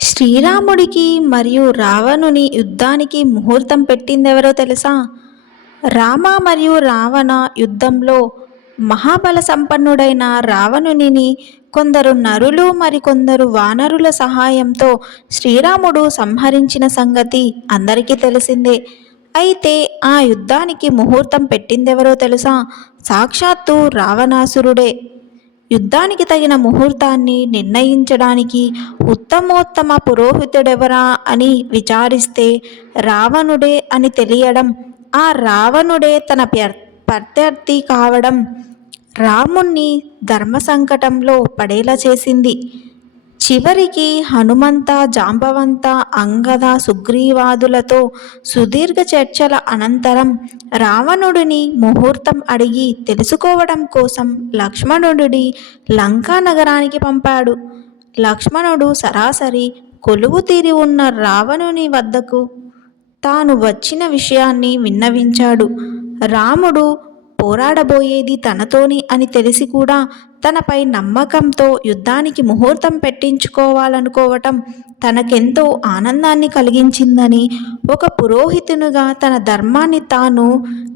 శ్రీరాముడికి మరియు రావణుని యుద్ధానికి ముహూర్తం పెట్టిందెవరో తెలుసా? రామ మరియు రావణ యుద్ధంలో మహాబల సంపన్నుడైన రావణునిని కొందరు నరులు మరికొందరు వానరుల సహాయంతో శ్రీరాముడు సంహరించిన సంగతి అందరికీ తెలిసిందే. అయితే ఆ యుద్ధానికి ముహూర్తం పెట్టిందెవరో తెలుసా? సాక్షాత్తు రావణాసురుడే. యుద్ధానికి తగిన ముహూర్తాన్ని నిర్ణయించడానికి ఉత్తమోత్తమ పురోహితుడెవరా అని విచారిస్తే రావణుడే అని తెలియడం, ఆ రావణుడే తన ప్రత్యర్థి కావడం రాముణ్ణి ధర్మ సంకటంలో పడేలా చేసింది. చివరికి హనుమంత, జాంబవంత, అంగద, సుగ్రీవాదులతో సుదీర్ఘ చర్చల అనంతరం రావణుడిని ముహూర్తం అడిగి తెలుసుకోవడం కోసం లక్ష్మణుడిని లంకా నగరానికి పంపాడు. లక్ష్మణుడు సరాసరి కొలువు తీరి ఉన్న రావణుని వద్దకు తాను వచ్చిన విషయాన్ని విన్నవించాడు. రాముడు పోరాడబోయేది తనతోని అని తెలిసి కూడా తనపై నమ్మకంతో యుద్ధానికి ముహూర్తం పెట్టించుకోవాలనుకోవటం తనకెంతో ఆనందాన్ని కలిగించిందని, ఒక పురోహితునిగా తన ధర్మాన్ని తాను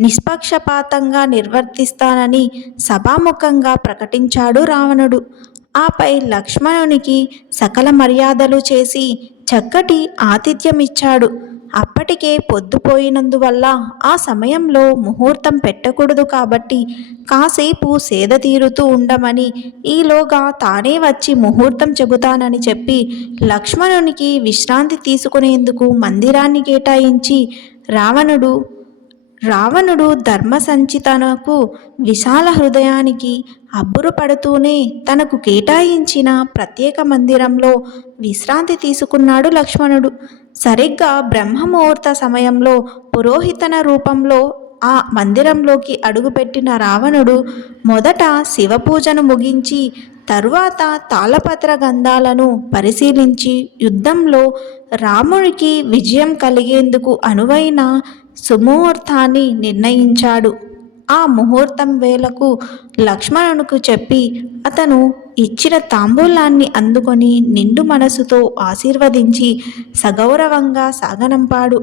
నిష్పక్షపాతంగా నిర్వర్తిస్తానని సభాముఖంగా ప్రకటించాడు రావణుడు. ఆపై లక్ష్మణునికి సకల మర్యాదలు చేసి చక్కటి ఆతిథ్యం ఇచ్చాడు. అప్పటికే పొద్దుపోయినందువల్ల ఆ సమయంలో ముహూర్తం పెట్టకూడదు కాబట్టి కాసేపు సేద తీరుతూ ఉండమని, ఈలోగా తానే వచ్చి ముహూర్తం చెబుతానని చెప్పి లక్ష్మణునికి విశ్రాంతి తీసుకునేందుకు మందిరాన్ని కేటాయించి రావణుడు ధర్మ సంచితనకు విశాల హృదయానికి అబ్బురపడుతూనే తనకు కేటాయించిన ప్రత్యేక మందిరంలో విశ్రాంతి తీసుకున్నాడు లక్ష్మణుడు. సరిగ్గా బ్రహ్మముహూర్త సమయంలో పురోహితన రూపంలో ఆ మందిరంలోకి అడుగుపెట్టిన రావణుడు మొదట శివపూజను ముగించి తరువాత తాళపత్ర గంధాలను పరిశీలించి యుద్ధంలో రాముడికి విజయం కలిగేందుకు అనువైన సుముహూర్తాన్ని నిర్ణయించాడు. ఆ ముహూర్తం వేళకు లక్ష్మణునికి చెప్పి అతను ఇచ్చిన తాంబూలాన్ని అందుకొని నిండు మనసుతో ఆశీర్వదించి సగౌరవంగా సాగనంపాడు.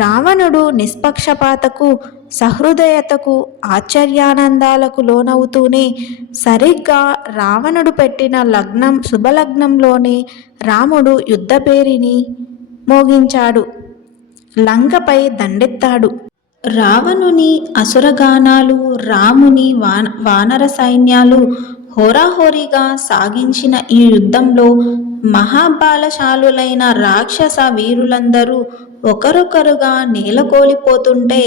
రావణుడు నిష్పక్షపాతకు, సహృదయతకు, ఆశ్చర్యానందాలకు లోనవుతూనే సరిగ్గా రావణుడు పెట్టిన శుభలగ్నంలోనే రాముడు యుద్ధపేరిని మోగించాడు. లంకపై దండెత్తాడు. రావణుని అసురగానాలు, రాముని వానర సైన్యాలు హోరాహోరీగా సాగించిన ఈ యుద్ధంలో మహాబలశాలులైన రాక్షస వీరులందరూ ఒకరొకరుగా నేలకోలిపోతుంటే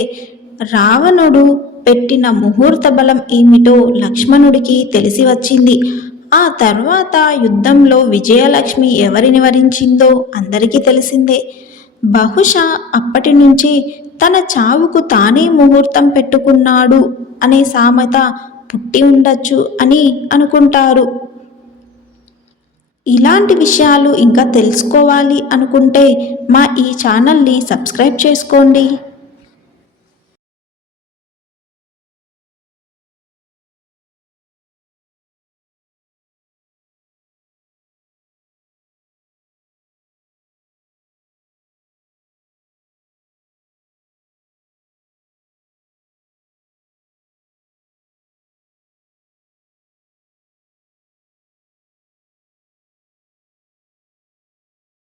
రావణుడు పెట్టిన ముహూర్త బలం ఏమిటో లక్ష్మణుడికి తెలిసి వచ్చింది. ఆ తర్వాత యుద్ధంలో విజయలక్ష్మి ఎవరిని వరించిందో అందరికీ తెలిసిందే. బహుశా అప్పటి నుంచి తన చావుకు తానే ముహూర్తం పెట్టుకున్నాడు అనే సామెత పుట్టి ఉండొచ్చు అని అనుకుంటారు. ఇలాంటి విషయాలు ఇంకా తెలుసుకోవాలి అనుకుంటే మా ఈ ఛానల్ని సబ్స్క్రైబ్ చేసుకోండి.